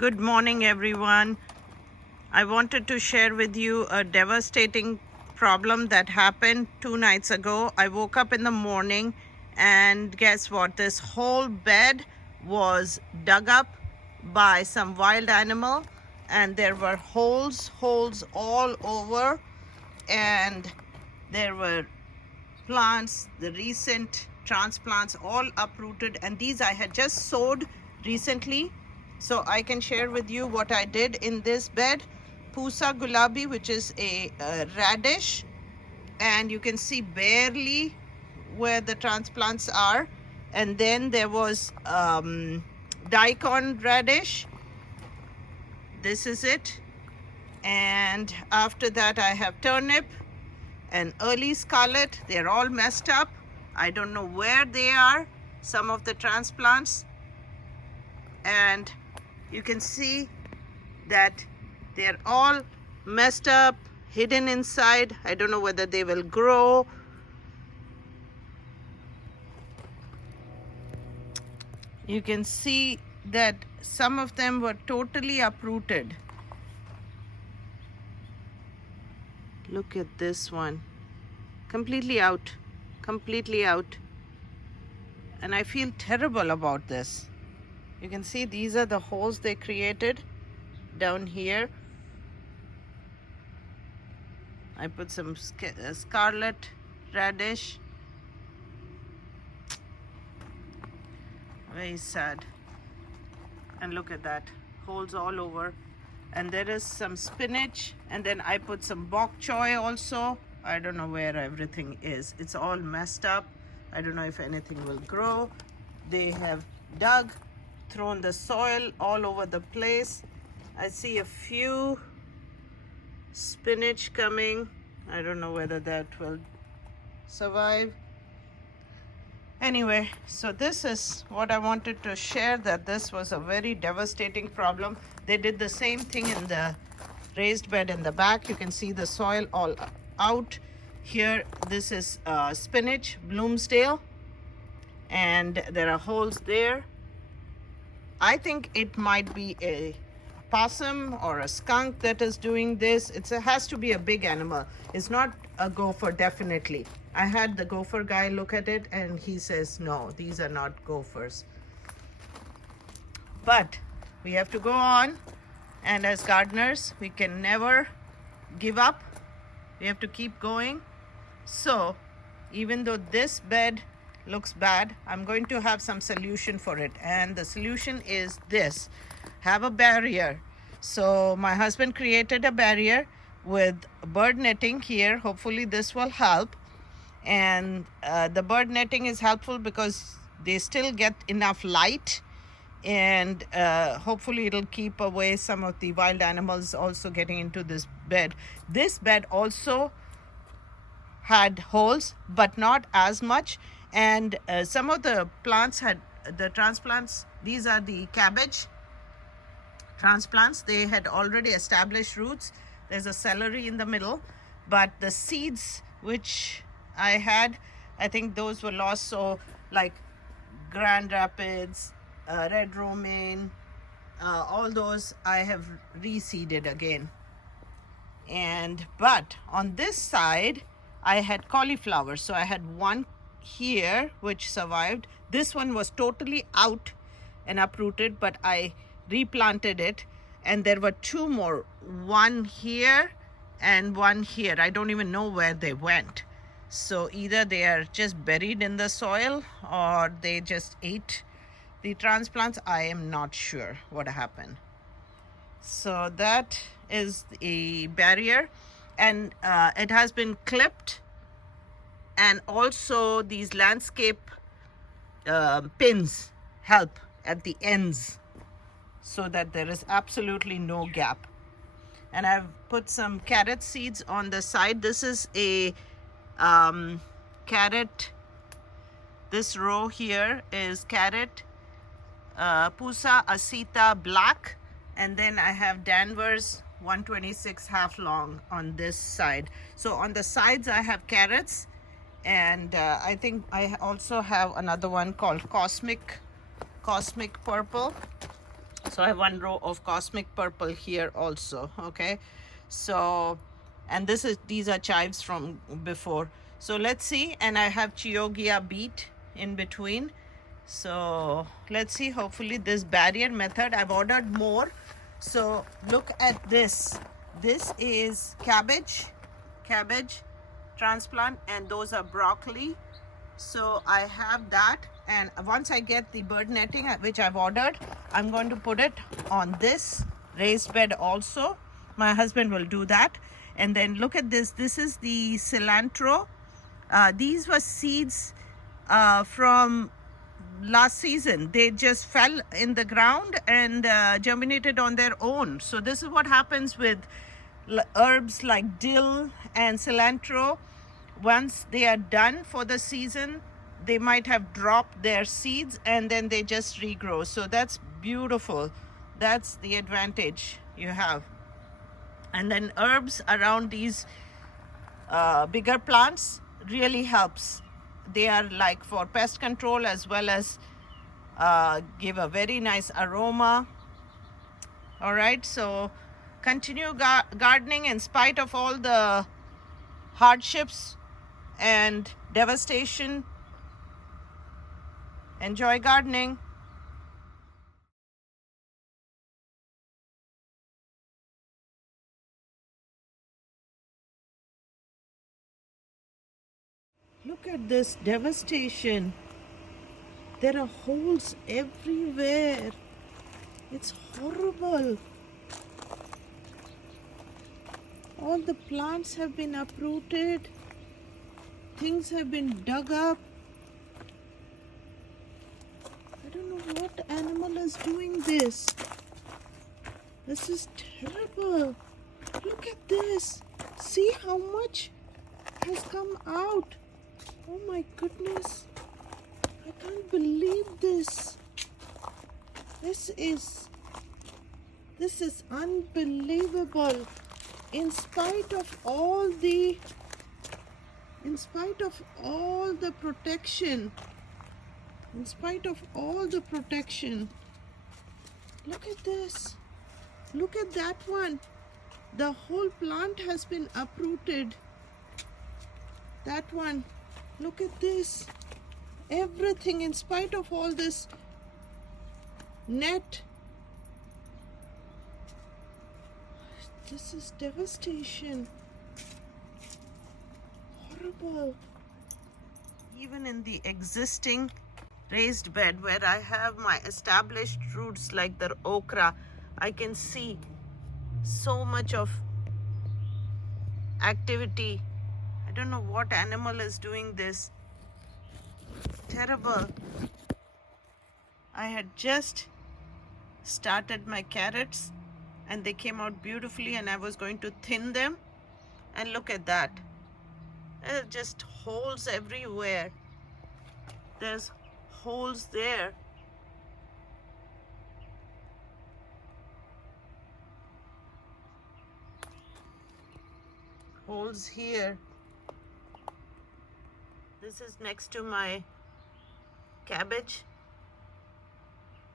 Good morning, everyone. I wanted to share with you a devastating problem that happened 2 nights ago. I woke up in the morning and guess what? This whole bed was dug up by some wild animal and there were holes all over, and there were plants, the recent transplants, all uprooted, and these I had just sowed recently. So I can share with you what I did in this bed. Pusa gulabi, which is a radish, and you can see barely where the transplants are. And then there was daikon radish. This is it. And after that I have turnip and early scarlet. They're all messed up. I don't know where they are, some of the transplants. And you can see that they're all messed up, hidden inside. I don't know whether they will grow. You can see that some of them were totally uprooted. Look at this one. Completely out. Completely out. And I feel terrible about this. You can see these are the holes they created down here. I put some scarlet radish. Very sad. And look at that, holes all over. And there is some spinach, and then I put some bok choy also. I don't know where everything is. It's all messed up. I don't know if anything will grow. They have dug, thrown the soil all over the place. I see a few spinach coming. I don't know whether that will survive. Anyway, so this is what I wanted to share, that this was a very devastating problem. They did the same thing in the raised bed in the back. You can see the soil all out. Here, this is spinach, Bloomsdale, and there are holes there. I think it might be a possum or a skunk that is doing this. It has to be a big animal. It's not a gopher, definitely. I had the gopher guy look at it and he says, no, these are not gophers. But we have to go on, and as gardeners, we can never give up. We have to keep going. So even though this bed looks bad, I'm going to have some solution for it, and the solution is this: have a barrier. So my husband created a barrier with bird netting here. Hopefully this will help. And the bird netting is helpful because they still get enough light, and hopefully it'll keep away some of the wild animals also getting into this bed. This bed also had holes, but not as much. And some of the plants had the transplants. These are the cabbage transplants. They had already established roots. There's a celery in the middle, but the seeds which I had, I think those were lost. So like Grand Rapids, red romaine, all those I have reseeded again. But on this side I had cauliflower. So I had one here which survived. This one was totally out and uprooted, but I replanted it, and there were two more, one here and one here. I don't even know where they went. So either they are just buried in the soil or they just ate the transplants. I am not sure what happened. So that is a barrier, and it has been clipped, and also these landscape pins help at the ends so that there is absolutely no gap. And I've put some carrot seeds on the side. This is a carrot. This row here is carrot, Pusa Asita black, and then I have Danvers 126 half long on this side. So on the sides I have carrots, and I think I also have another one called cosmic purple. So I have one row of cosmic purple here also. Okay, so, and these are chives from before. So let's see. And I have Chioggia beet in between. So let's see. Hopefully this barrier method, I've ordered more. So look at this. This is cabbage transplant, and those are broccoli. So I have that, and once I get the bird netting which I've ordered, I'm going to put it on this raised bed also. My husband will do that. And then look at this. This is the cilantro. These were seeds from last season. They just fell in the ground and germinated on their own. So this is what happens with herbs like dill and cilantro. Once they are done for the season, they might have dropped their seeds and then they just regrow. So that's beautiful. That's the advantage you have. And then herbs around these bigger plants really helps. They are like for pest control as well as give a very nice aroma. All right, so continue gardening in spite of all the hardships and devastation. Enjoy gardening. Look at this devastation. There are holes everywhere. It's horrible. All the plants have been uprooted. Things have been dug up. I don't know what animal is doing this. This is terrible. Look at this. See how much has come out. Oh my goodness. I can't believe this. This is unbelievable. In spite of all the protection, look at this. Look at that one. The whole plant has been uprooted. That one. Look at this. Everything, in spite of all this net. This is devastation. Horrible. Even in the existing raised bed where I have my established roots like the okra, I can see so much of activity. I don't know what animal is doing this. Terrible. I had just started my carrots and they came out beautifully, and I was going to thin them, and look at that. There are just holes everywhere. There's holes there. Holes here. This is next to my cabbage.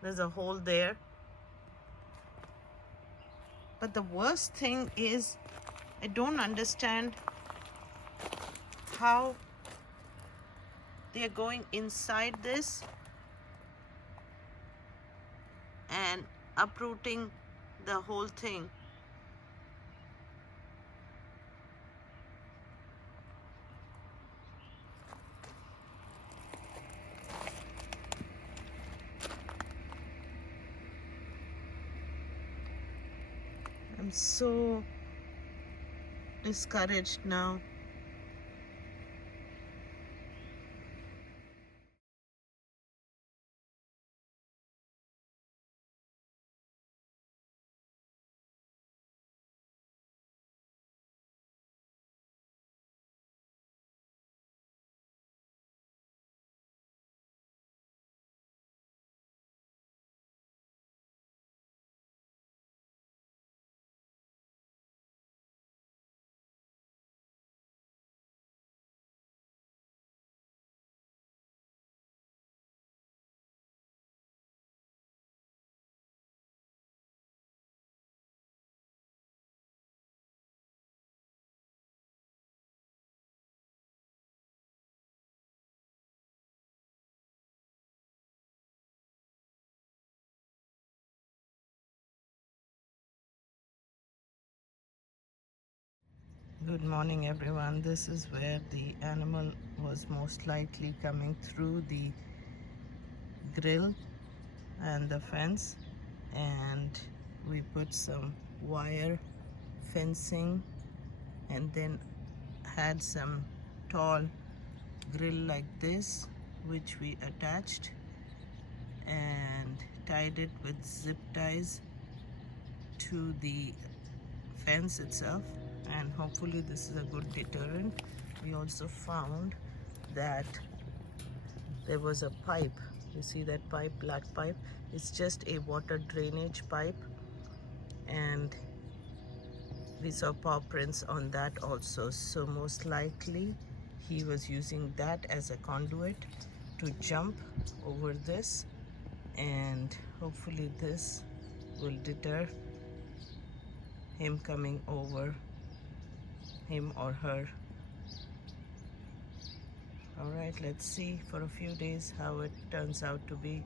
There's a hole there. But the worst thing is, I don't understand how they're going inside this and uprooting the whole thing. I'm so discouraged now. Good morning, everyone. This is where the animal was most likely coming through the grill and the fence, and we put some wire fencing and then had some tall grill like this, which we attached and tied it with zip ties to the fence itself, and hopefully this is a good deterrent. We also found that there was a pipe. You see that pipe, black pipe? It's just a water drainage pipe, and we saw paw prints on that also. So most likely he was using that as a conduit to jump over this, and hopefully this will deter him coming over, him or her. All right, let's see for a few days how it turns out to be.